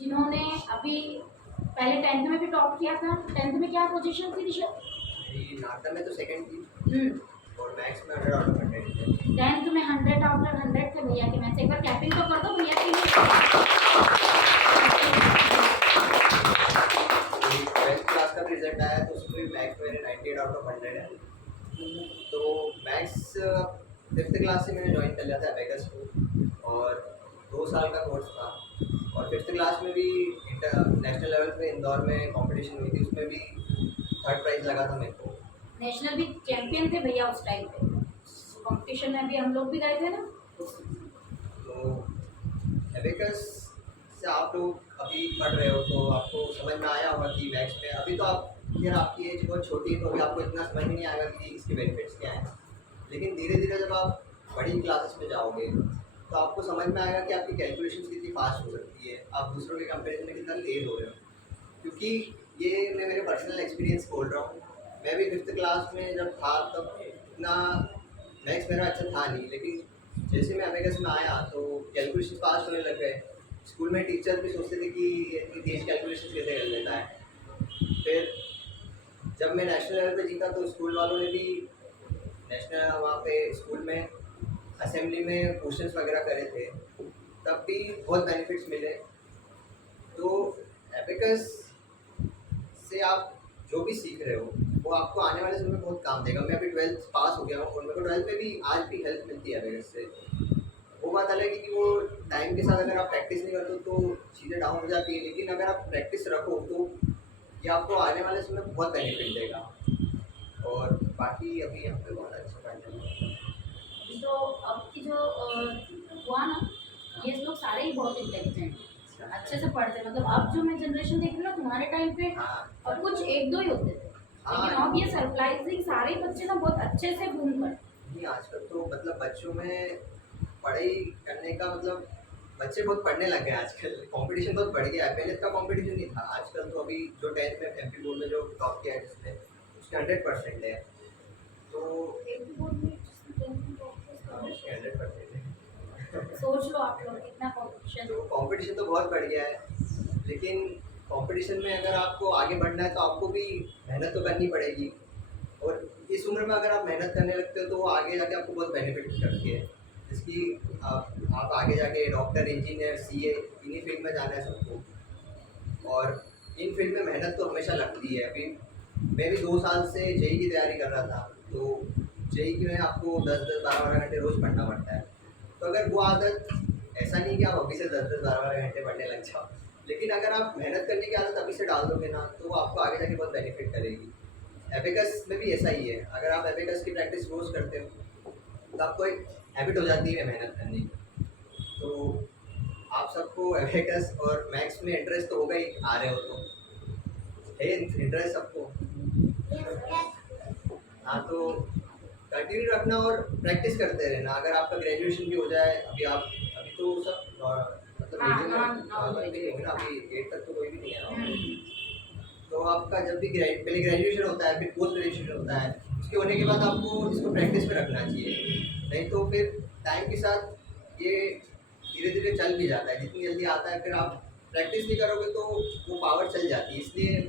जिन्होंने अभी पहले 10th में भी टॉप किया था। 10th में क्या पोजीशन थी दिशा? मेरी नाटक में तो सेकंड थी हम्म। और मैथ्स में 100 आउट ऑफ 100 थे। 10th में 100 आउट ऑफ 100 थे भैया के। मैथ्स एक बार कैपिंग तो कर दो भैया के लिए। ट्वेल्थ क्लास का रिजल्ट आया तो उसमें भी मैथ्स मेरे 98 आउट ऑफ 100 है। तो मैथ्स फिफ्थ क्लास से मैंने ज्वाइन कर लिया था अबेकस को और 2 साल का कोर्स था। और फिफ्थ क्लास में भी नेशनल लेवल पे इंदौर में कंपटीशन हुई थी, उसमें भी थर्ड प्राइज लगा था मेरे को। नेशनल भी चैंपियन थे भैया उस टाइम पे। कंपटीशन में भी हम लोग भी गए थे ना। तो एबेकस से आप लोग अभी पढ़ रहे हो तो आपको समझ में आया होगा कि मैथ्स में अभी तो आप यार आपकी एज बहुत छोटी है तो अभी आपको इतना समझ में नहीं आएगा कि इसके बेनिफिट्स क्या हैं। लेकिन धीरे धीरे जब आप बड़ी क्लासेस में जाओगे तो आपको समझ में आएगा कि आपकी कैलकुलेशन कितनी फास्ट हो सकती है, आप दूसरों के कंपेरिजन में कितना तेज हो रहे हो। क्योंकि ये मैं मेरे पर्सनल एक्सपीरियंस बोल रहा हूँ। मैं भी फिफ्थ क्लास में जब था तब इतना मैथ्स मेरा अच्छा था नहीं, लेकिन जैसे मैं अमेरिका में आया तो कैलकुलेशन फास्ट होने लग गए। स्कूल में टीचर भी सोचते थे कि इतनी तेज कैलकुलेशन कैसे कर लेता है। फिर जब मैं नेशनल लेवल पे जीता तो स्कूल वालों ने भी नेशनल वहाँ पे स्कूल में असेंबली में क्वेश्चंस वगैरह करे थे, तब भी बहुत बेनिफिट्स मिले। तो एबेकस से आप जो भी सीख रहे हो वो आपको आने वाले समय में बहुत काम देगा। मैं अभी 12th पास हो गया हूँ और मेरे को 12th में भी आज भी हेल्प मिलती है एबेकस से। वो बात अलग है कि वो टाइम के साथ अगर आप प्रैक्टिस नहीं करते हो तो चीज़ें डाउन हो जाती है, लेकिन अगर आप प्रैक्टिस रखो तो ये आपको आने वाले समय में बहुत बेनिफिट देगा। और बाकी अभी यहाँ पे बहुत अच्छा पढ़ने में। तो अब की जो हुआ ना, ये लोग सारे ही बहुत इंटेलिजेंट अच्छे से पढ़ते। मतलब अब जो मैं जनरेशन देख रही हूँ तुम्हारे टाइम पे और कुछ एक दो ही होते थे, लेकिन अब ये सरप्राइजिंग सारे बच्चे ना बहुत अच्छे से बूम करते। नहीं आजकल तो मतलब बच्चों में पढ़ाई करने का मतलब बच्चे बहुत पढ़ने लग गए आजकल। कंपटीशन बहुत बढ़ गया है, पहले इतना कंपटीशन नहीं था। आजकल तो अभी जो 10th में एमपी बोर्ड में जो टॉप किया है जिसने उसके 100% है, तो उसके 100% है। सोच लो आप लोग कितना कंपटीशन। तो कंपटीशन तो बहुत बढ़ गया है, लेकिन कंपटीशन में अगर आपको आगे बढ़ना है तो आपको भी मेहनत तो करनी पड़ेगी। और इस उम्र में अगर आप मेहनत करने लगते हो तो वो आगे जाके आपको बहुत बेनिफिट करती है। जिसकी आप आगे जाके डॉक्टर, इंजीनियर, सीए इन्हीं फील्ड में जाना है सबको। और इन फील्ड में मेहनत तो हमेशा लगती है। अभी मैं भी 2 साल से जेई की तैयारी कर रहा था, तो जेई की में आपको 10-10, 12-12 घंटे रोज़ पढ़ना पड़ता है। तो अगर वो आदत, ऐसा नहीं कि आप अभी से 10-10, 12-12 घंटे पढ़ने लग जाओ, लेकिन अगर आप मेहनत करने की आदत अभी से डाल दोगे ना तो वो आपको आगे जाके बहुत बेनिफिट करेगी। एबेकस में भी ऐसा ही है। अगर आप एबेकस की प्रैक्टिस रोज़ करते हो तो आपको एक हैबिट हो जाती है मेहनत करने की। तो आप सबको एबेकस और मैथ्स में इंटरेस्ट तो होगा ही, आ रहे हो तो है इंटरेस्ट सबको। हाँ तो कंटिन्यू रखना और प्रैक्टिस करते रहना। अगर आपका ग्रेजुएशन भी हो जाए, अभी आप अभी तो सब मतलब नॉर्मल भी होंगे ना, अभी 8 तक तो कोई भी नहीं है। तो आपका जब भी पहले ग्रेजुएशन होता है फिर पोस्ट ग्रेजुएशन होता है, उसके होने के बाद आपको इसको प्रैक्टिस में रखना चाहिए। नहीं तो फिर टाइम के साथ ये धीरे धीरे चल भी जाता है। जितनी जल्दी आता है फिर आप प्रैक्टिस नहीं करोगे तो वो पावर चल जाती है। इसलिए